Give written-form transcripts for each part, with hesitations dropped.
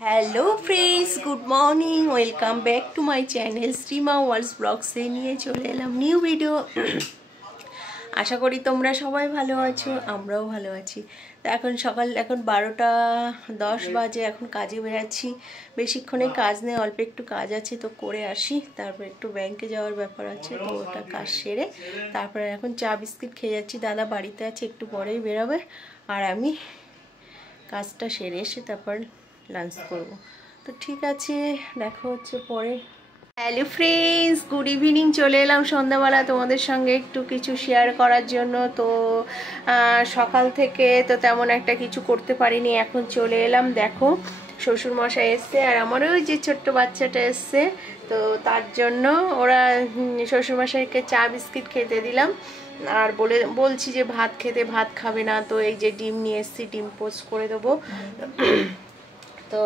Hello friends, good morning. Welcome back to my channel Shrima worlds blog से নিয়ে চলে এলাম নিউ ভিডিও। আশা করি তোমরা সবাই ভালো আছো, আমরাও ভালো আছি। তো এখন সকাল 12:10 বাজে। এখন কাজে বেরাচ্ছি। বেশিক্ষণে কাজ নেই, অল্প একটু কাজ আছে, তো করে আসি। তারপর একটু ব্যাংকে যাওয়ার ব্যাপার আছে, তো ওটা কাজ সেরে তারপরে এখন চা বিস্কিট খেয়ে যাচ্ছি। দাদা বাড়িতে আছে, একটু পরেই বেরোবে। আর আমি কাজটা সেরে এসে তারপর লাঞ্চ করব। তো ঠিক আছে, দেখা হচ্ছে পরে। Hello friends, good evening. চলে এলাম সন্ধ্যাবেলা তোমাদের সঙ্গে একটু কিছু শেয়ার করার জন্য। তো সকাল থেকে তো তেমন একটা কিছু করতে পারিনি। এখন চলে এলাম, দেখো শ্বশুরমশাই এসছে আর আমারও ওই যে ছোট্ট বাচ্চাটা এসছে। তো তার জন্য ওরা শ্বশুরমশাইকে চা বিস্কিট খেতে দিলাম। আর বলছি যে ভাত খাবে না, তো এই যে ডিম নিয়ে এসছি, ডিম পোস্ট করে দেবো। তো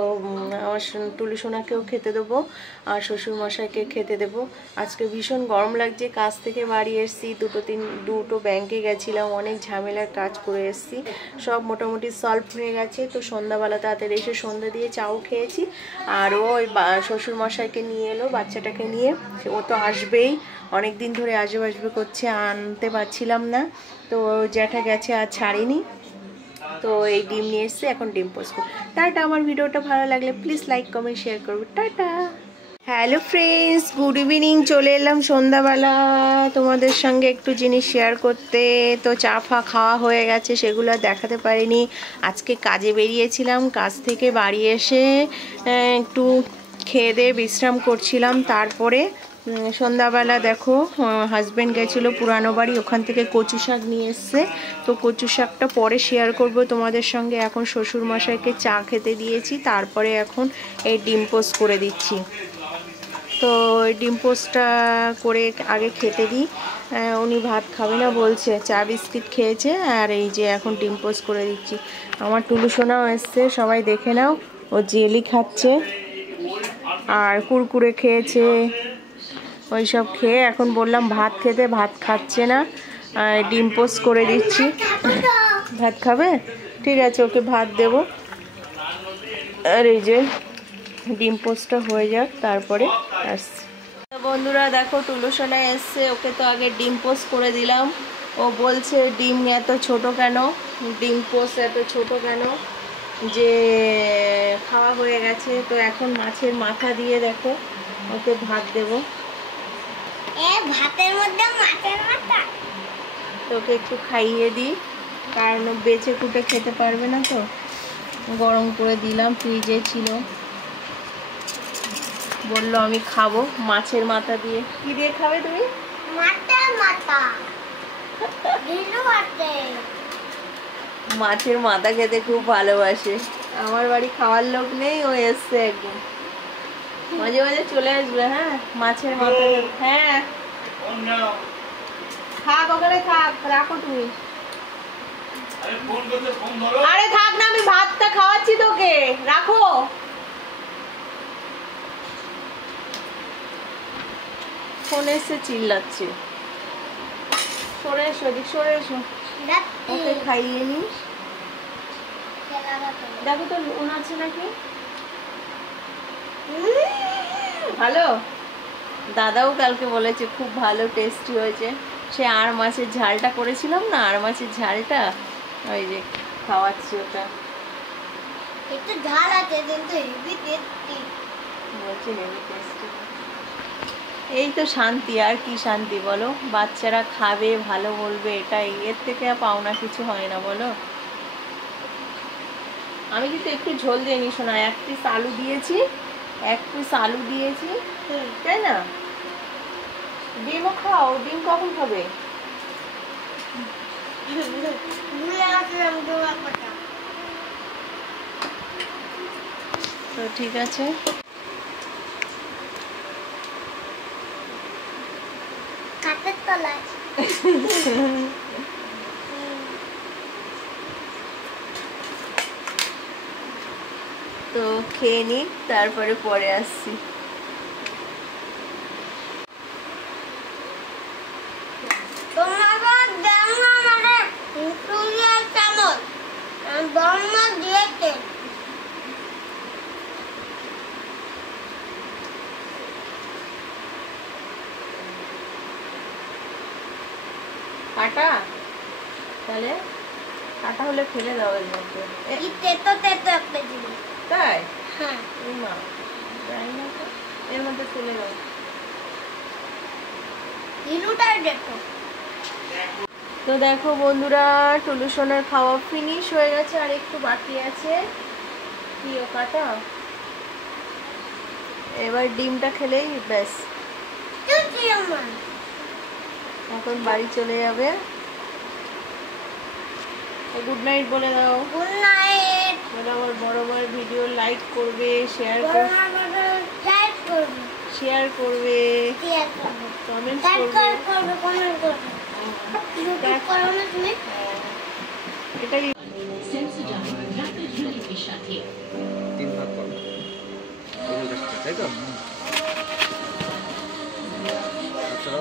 আমার টুলু সোনাকেও খেতে দেবো আর শ্বশুরমশাইকে খেতে দেবো। আজকে ভীষণ গরম লাগছে। কাজ থেকে বাড়ি এসেছি, দুটো ব্যাংকে গেছিলাম, অনেক ঝামেলার কাজ করে এসেছি। সব মোটামুটি সলভ হয়ে গেছে। তো সন্ধ্যাবেলা তাড়াতাড়ি এসে সন্ধ্যা দিয়ে চাও খেয়েছি। আর ওই শ্বশুরমশাইকে নিয়ে এলো বাচ্চাটাকে নিয়ে। ও তো আসবেই, অনেক দিন ধরে আসবে করছে, আনতে পারছিলাম না। তো জ্যাঠা গেছে আর ছাড়িনি। তো এই ডিম নিয়ে এসছে, এখন ডিম পোস্ট করব। টাটা। আমার ভিডিওটা ভালো লাগলে প্লিজ লাইক কমেন্ট শেয়ার করবে। Tata. Hello friends, good evening. চলে এলাম সন্ধ্যাবেলা তোমাদের সঙ্গে একটু জিনিস শেয়ার করতে। তো চা ফা খাওয়া হয়ে গেছে, সেগুলো দেখাতে পারিনি। আজকে কাজে বেরিয়েছিলাম, কাজ থেকে বাড়ি এসে একটু খেয়ে দিয়ে বিশ্রাম করছিলাম। তারপরে সন্ধ্যাবেলা দেখো হাজব্যান্ড গেছিলো পুরানো বাড়ি, ওখান থেকে কচু শাক নিয়ে এসছে। তো কচু শাকটা পরে শেয়ার করব তোমাদের সঙ্গে। এখন শ্বশুরমশাইকে চা খেতে দিয়েছি, তারপরে এখন এই ডিম পোস্ট করে দিচ্ছি। তো এই ডিম পোস্টটা করে আগে খেতে দিই। উনি ভাত খাবে না বলছে, চা বিস্কিট খেয়েছে। আর এই যে এখন ডিম পোস্ট করে দিচ্ছি। আমার টুলু সোনাও এসছে, সবাই দেখে নাও। ও জেলি খাচ্ছে আর কুরকুরে খেয়েছে। ওই সব খেয়ে এখন বললাম ভাত খেতে, ভাত খাচ্ছে না। ডিম পোস্ট করে দিচ্ছি। ভাত খাবে? ঠিক আছে, ওকে ভাত দেবো। আর এই যে ডিম পোস্টটা হয়ে যাক, তারপরে আসছি। বন্ধুরা দেখো টুলু সোনা এসছে, ওকে তো আগে ডিম পোস্ট করে দিলাম। ও বলছে ডিম এত ছোট কেন, ডিম পোস্ট এত ছোট কেন, যে খাওয়া হয়ে গেছে। তো এখন মাছের মাথা দিয়ে দেখো ওকে ভাত দেবো। ভাতের মধ্যে মাছের মাথা তোকে একটু খাইয়ে দিই, কারণ বেঁচে কুটে খেতে পারবে না। তো গরম করে দিলাম, ফ্রিজে ছিল, বললো আমি খাবো মাছের মাথা দিয়ে। কি দিয়ে খাবে তুমি? মাছের মাথা। মাছের মাথা খেতে খুব ভালোবাসে। আমার বাড়ি খাওয়ার লোক নেই, ও এসছে একদম, মাঝে মাঝে চলে আসবে। হ্যাঁ, মাছের মাথা। হ্যাঁ থাক, ওখানে থাক, রাখো তুমি। আরে থাক না, আমি ভাতটা খাওয়াচ্ছি তোকে, রাখো। ফোন এসে চিল্লাচ্ছে। সরে এসো, এদিক সরে এসো, ওকে খাইয়ে নিস। দেখো তো নুন আছে নাকি। ভালো। দাদাও কালকে বলেছে খুব ভালো, টেস্টি হয়েছে। সে আর মাছের ঝালটা করেছিলাম না, আর মাছের ঝালটা, ওই যে খাওয়াচ্ছি ওটা। একটু ঝাল আছে কিন্তু হেভি টেস্টি। বলছে হেভি টেস্টি। এই তো শান্তি, আর কি শান্তি বলো। বাচ্চারা খাবে, ভালো বলবে, এটাই, এর থেকে পাওনা কিছু হয় না বলো। আমি কিন্তু একটু ঝোল দিয়ে নিস না, এক পিস আলু দিয়েছি, তাই না? ডিমও খাও, ডিম কখন খাবে? তো ঠিক আছে। কাঠের তলায় তো খেয়ে নি, তারপরে পরে আসছি। তোমার চামচ দিয়েছে। কাটা, তাহলে কাটা হলে ফেলে দাও এর মধ্যে। কি তেতো তেতো একটা জিনিস। তাই? হ্যাঁ। এই মা, জানি না তো। এর মধ্যে ফেলে দাও। ইনুটাই দেখো। তো দেখো বন্ধুরা, টুলু সোনার খাওয়া ফিনিশ হয়ে গেছে, আর একটু বাকি আছে। কি ও কাটা? এবার ডিমটা খেলেই ব্যাস, তুই আমার। এখন বাড়ি চলে যাবে। গুড নাইট বলে দাও। Good night. বলে আবার বড় ভিডিও লাইক করবে, শেয়ার করবে, শেয়ার করবে, কমেন্ট করবে। কমেন্ট করবে। ইউটিউব করো না তুমি? এটাই 3 ভাগ করো, তাই তো? আচ্ছা,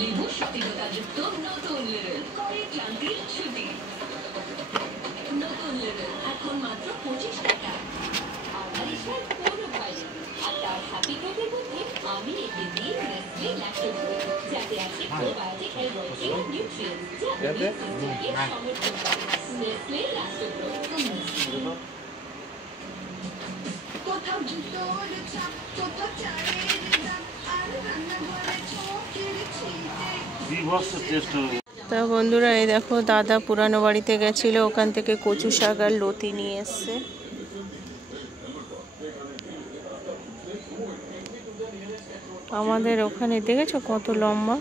লেবু শক্তিযুক্ত নতুন লেরেল করে ক্লান্তির ছুটি। নতুন লেরেল এখন মাত্র 25 টাকা। আর আরিশার পুরো ভাইরাল। আর তার হ্যাপি ক্যাফের মধ্যে আমি একে দিই নেসলে ল্যাক্টোগ্রো, যাতে আছে প্রোবায়োটিক এন্ড ওয়ার্কিং নিউট্রিয়েন্টস, যা ইমিউনিটিকে সমর্থন করে। নেসলে ল্যাক্টোগ্রো। কোথাও জুতো চাপ, কোথাও চায়ের দাম, আর রান্নাঘরে চোখের ছিটে। তা বন্ধুরা, এই দেখো দাদা পুরানো বাড়িতে গেছিল, ওখান থেকে কচু শাক আর লতি নিয়ে এসছে। আমাদের ওখানে দেখেছো কত লম্বা,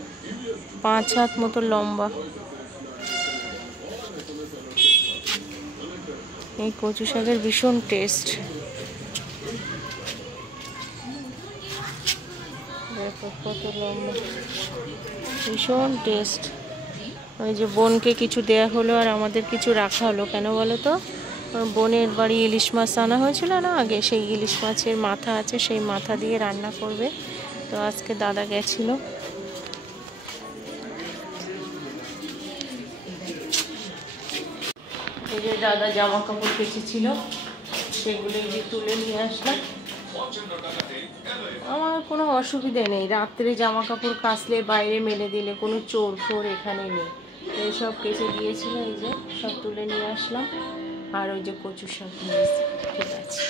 5 হাত মতো লম্বা এই কচু শাকের, ভীষণ টেস্ট। দেখো কত লম্বা, ভীষণ টেস্ট। ওই যে বোনকে কিছু দেয়া হলো আর আমাদের কিছু রাখা হলো, কেন বলো তো? বোনের বাড়ি ইলিশ মাছ আনা হয়েছিল না আগে, সেই ইলিশ মাছের মাথা আছে, সেই মাথা দিয়ে রান্না করবে। তো আজকে দাদা গেছিল। এই যে দাদা জামা কাপড় কেচেছিল, সেগুলো এই যে তুলে নিয়ে আসলাম। আমার কোনো অসুবিধে নেই, রাত্রে জামা কাপড় কাচলে বাইরে মেলে দিলে কোনো চোর ফোর এখানে নেই। এইসব কেচে দিয়েছিল, এই যে সব তুলে নিয়ে আসলাম। আর ওই যে কচু শাক নিয়ে এসেছি, ঠিক আছে।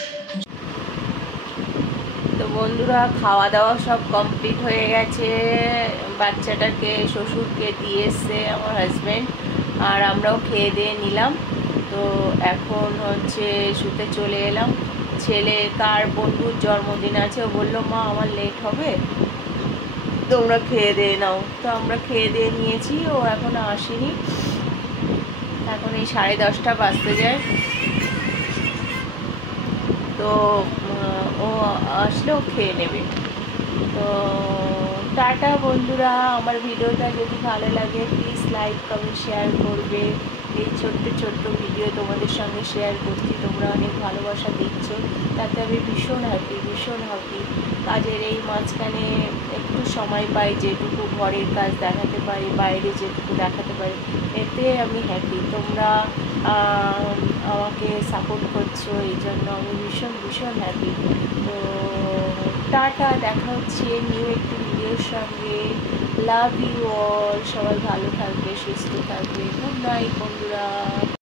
তো বন্ধুরা, খাওয়া দাওয়া সব কমপ্লিট হয়ে গেছে। বাচ্চাটাকে শ্বশুরকে দিয়ে এসছে আমার হাজব্যান্ড, আর আমরাও খেয়ে দিয়ে নিলাম। তো এখন হচ্ছে শুতে চলে এলাম। ছেলে কার বন্ধুর জন্মদিন আছে, ও বললো মা আমার লেট হবে, তোমরা খেয়ে দিয়ে নাও। তো আমরা খেয়ে দিয়ে নিয়েছি, ও এখনো আসেনি, এখন এই 10:30 বাজতে যায়। তো ও আসলেও খেয়ে নেবে। তো টাটা বন্ধুরা, আমার ভিডিওটা যদি ভালো লাগে প্লিজ লাইক কমেন্ট শেয়ার করবে। এই ছোট্ট ছোট্ট ভিডিও তোমাদের সঙ্গে শেয়ার করছি, তোমরা অনেক ভালোবাসা দিচ্ছ, তাতে আমি ভীষণ হ্যাপি, ভীষণ হ্যাপি। কাজের এই মাঝখানে একটু সময় পাই, যেটুকু ঘরের কাজ দেখাতে পারি, বাইরে যেটুকু দেখাতে পারি, এতে আমি হ্যাপি। তোমরা আমাকে সাপোর্ট করছো, এই জন্য আমি ভীষণ ভীষণ হ্যাপি। তো টাটা, দেখা হচ্ছে নিউ একটি ভিডিওর সঙ্গে। লাভ ইউ অল, সবাই ভালো থাকবে, সুস্থ থাকবে। গুড নাইট বন্ধুরা।